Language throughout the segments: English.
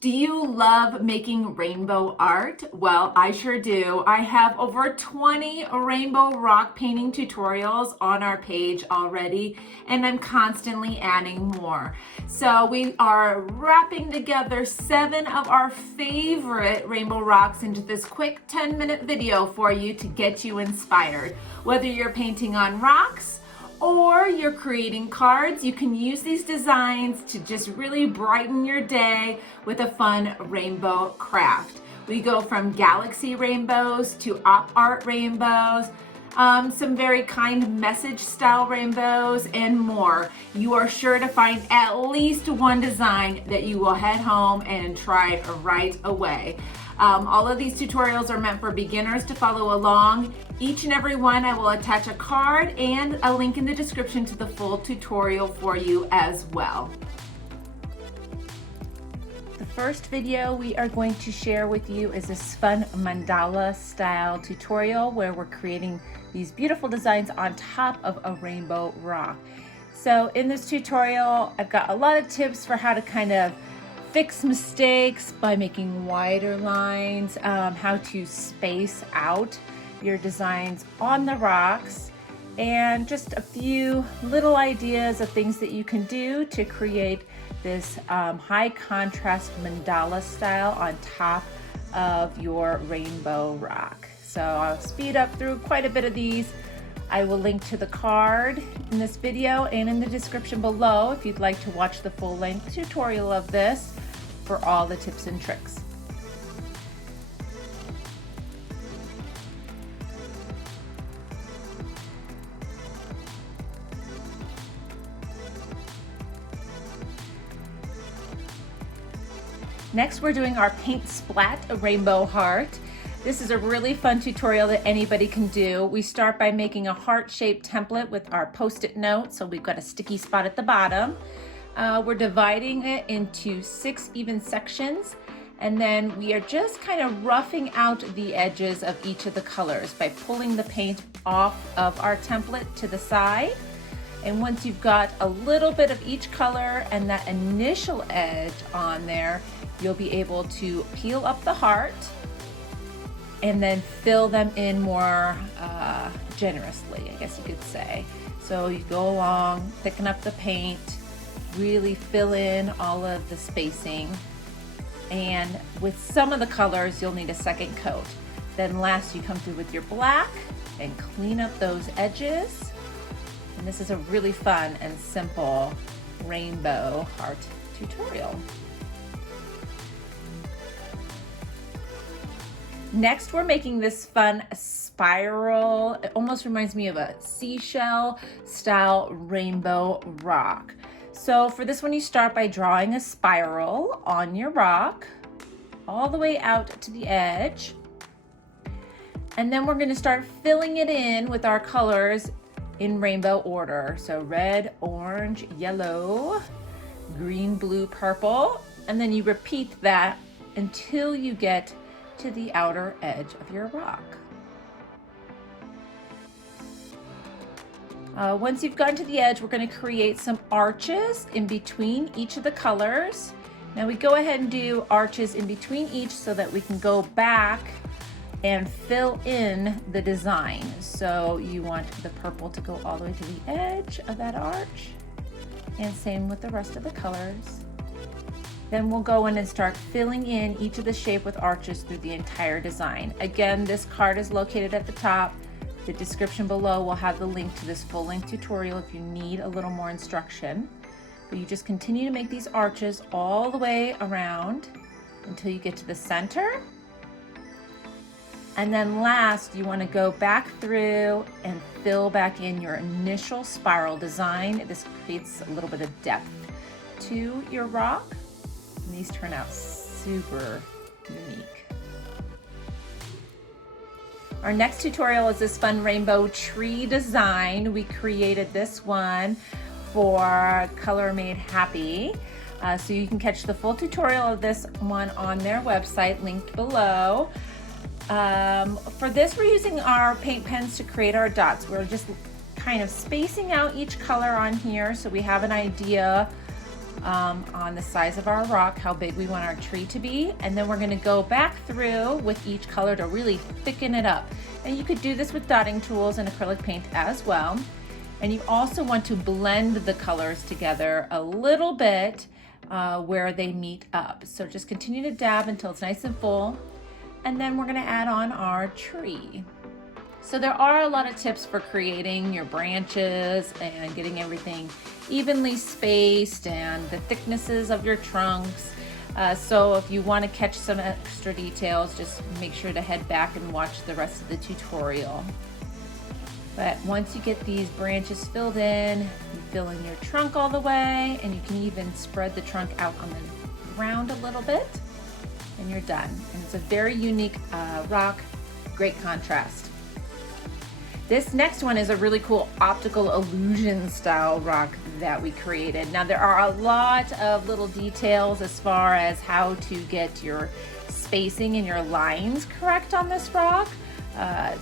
Do you love making rainbow art? Well, I sure do. I have over 20 rainbow rock painting tutorials on our page already, and I'm constantly adding more. So we are wrapping together 7 of our favorite rainbow rocks into this quick 10-minute video for you to get you inspired. Whether you're painting on rocks, or you're creating cards, you can use these designs to just really brighten your day with a fun rainbow craft. We go from galaxy rainbows to op art rainbows, some very kind message style rainbows, and more. You are sure to find at least one design that you will head home and try right away. All of these tutorials are meant for beginners to follow along. Each and every one, I will attach a card and a link in the description to the full tutorial for you as well. The first video we are going to share with you is this fun mandala style tutorial where we're creating these beautiful designs on top of a rainbow rock. So in this tutorial, I've got a lot of tips for how to kind of fix mistakes by making wider lines, how to space out your designs on the rocks, and just a few little ideas of things that you can do to create this high contrast mandala style on top of your rainbow rock. So I'll speed up through quite a bit of these. I will link to the card in this video and in the description below if you'd like to watch the full-length tutorial of this for all the tips and tricks. Next, we're doing our paint splat, a rainbow heart. This is a really fun tutorial that anybody can do. We start by making a heart-shaped template with our post-it note, so we've got a sticky spot at the bottom. We're dividing it into 6 even sections, and then we are just kind of roughing out the edges of each of the colors by pulling the paint off of our template to the side. And once you've got a little bit of each color and that initial edge on there, you'll be able to peel up the heart and then fill them in more generously, I guess you could say. So you go along, thicken up the paint, really fill in all of the spacing, and with some of the colors you'll need a second coat. Then last you come through with your black and clean up those edges, and this is a really fun and simple rainbow heart tutorial. Next, we're making this fun spiral. It almost reminds me of a seashell style rainbow rock. So for this one, you start by drawing a spiral on your rock all the way out to the edge. And then we're going to start filling it in with our colors in rainbow order. So red, orange, yellow, green, blue, purple. And then you repeat that until you get to the outer edge of your rock. Once you've gotten to the edge, we're going to create some arches in between each of the colors. Now we go ahead and do arches in between each so that we can go back and fill in the design. So you want the purple to go all the way to the edge of that arch, and same with the rest of the colors. Then we'll go in and start filling in each of the shape with arches through the entire design. Again, this card is located at the top. The description below will have the link to this full-length tutorial if you need a little more instruction. But you just continue to make these arches all the way around until you get to the center. And then last, you want to go back through and fill back in your initial spiral design. This creates a little bit of depth to your rock. And these turn out super unique. Our next tutorial is this fun rainbow tree design. We created this one for Color Made Happy. So you can catch the full tutorial of this one on their website, linked below. For this, we're using our paint pens to create our dots. We're just kind of spacing out each color on here so we have an idea on the size of our rock, how big we want our tree to be. And then we're gonna go back through with each color to really thicken it up. And you could do this with dotting tools and acrylic paint as well. And you also want to blend the colors together a little bit where they meet up. So just continue to dab until it's nice and full. And then we're gonna add on our tree. So there are a lot of tips for creating your branches and getting everything evenly spaced and the thicknesses of your trunks. So if you want to catch some extra details, just make sure to head back and watch the rest of the tutorial. But once you get these branches filled in, you fill in your trunk all the way, and you can even spread the trunk out on the ground a little bit, and you're done. And it's a very unique rock, great contrast. This next one is a really cool optical illusion style rock that we created. Now there are a lot of little details as far as how to get your spacing and your lines correct on this rock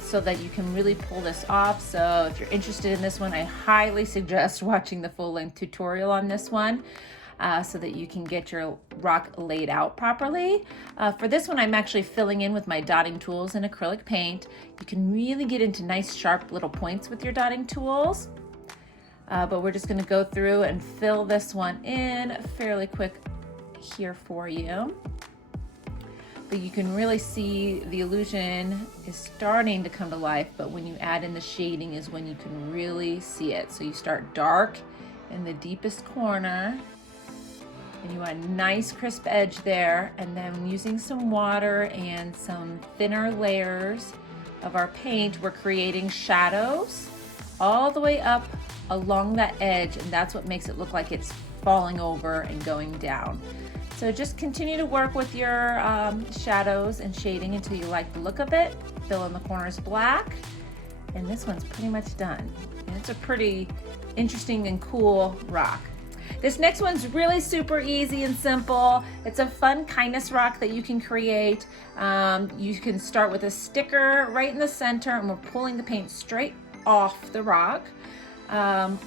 so that you can really pull this off. So if you're interested in this one, I highly suggest watching the full-length tutorial on this one. So that you can get your rock laid out properly. For this one, I'm actually filling in with my dotting tools and acrylic paint. You can really get into nice sharp little points with your dotting tools. But we're just gonna go through and fill this one in fairly quick here for you. But you can really see the illusion is starting to come to life, but when you add in the shading is when you can really see it. So you start dark in the deepest corner, and you want a nice crisp edge there, and then using some water and some thinner layers of our paint, we're creating shadows all the way up along that edge, and that's what makes it look like it's falling over and going down. So just continue to work with your shadows and shading until you like the look of it. Fill in the corners black, and this one's pretty much done. And it's a pretty interesting and cool rock. This next one's really super easy and simple. It's a fun kindness rock that you can create. You can start with a sticker right in the center, and we're pulling the paint straight off the rock.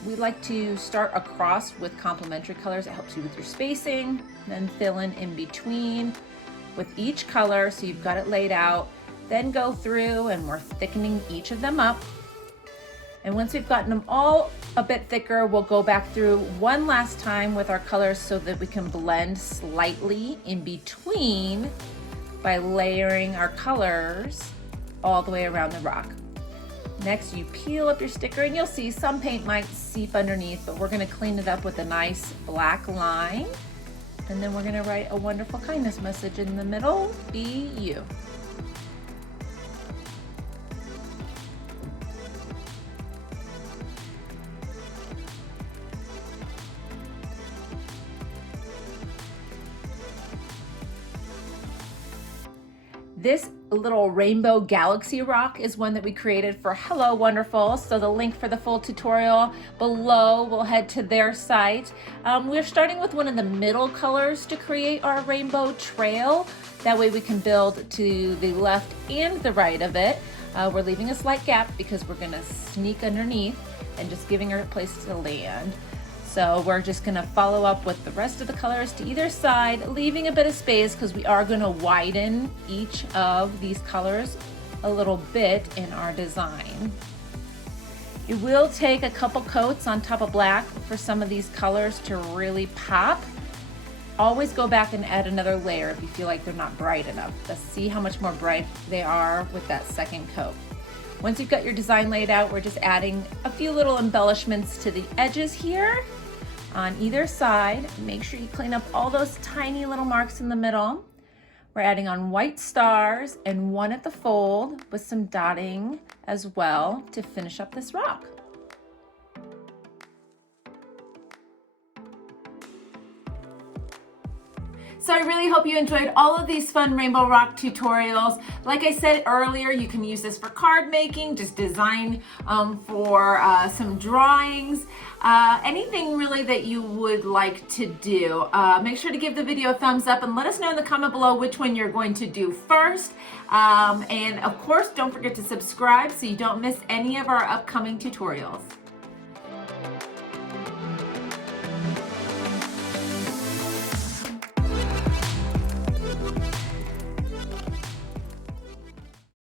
We like to start across with complementary colors. It helps you with your spacing, then fill in between with each color so you've got it laid out. Then go through and we're thickening each of them up. And once we've gotten them all a bit thicker, we'll go back through one last time with our colors so that we can blend slightly in between by layering our colors all the way around the rock. Next, you peel up your sticker, and you'll see some paint might seep underneath, but we're gonna clean it up with a nice black line. And then we're gonna write a wonderful kindness message in the middle, be you. This little rainbow galaxy rock is one that we created for Hello Wonderful. So the link for the full tutorial below will head to their site. We're starting with one of the middle colors to create our rainbow trail. That way we can build to the left and the right of it. We're leaving a slight gap because we're gonna sneak underneath and just giving her a place to land. So we're just gonna follow up with the rest of the colors to either side, leaving a bit of space because we are gonna widen each of these colors a little bit in our design. It will take a couple coats on top of black for some of these colors to really pop. Always go back and add another layer if you feel like they're not bright enough. Let's see how much more bright they are with that second coat. Once you've got your design laid out, we're just adding a few little embellishments to the edges here on either side. Make sure you clean up all those tiny little marks in the middle. We're adding on white stars and one at the fold with some dotting as well to finish up this rock. So I really hope you enjoyed all of these fun rainbow rock tutorials. Like I said earlier, you can use this for card making, just design for some drawings, anything really that you would like to do. Make sure to give the video a thumbs up and let us know in the comment below which one you're going to do first. And of course, don't forget to subscribe so you don't miss any of our upcoming tutorials.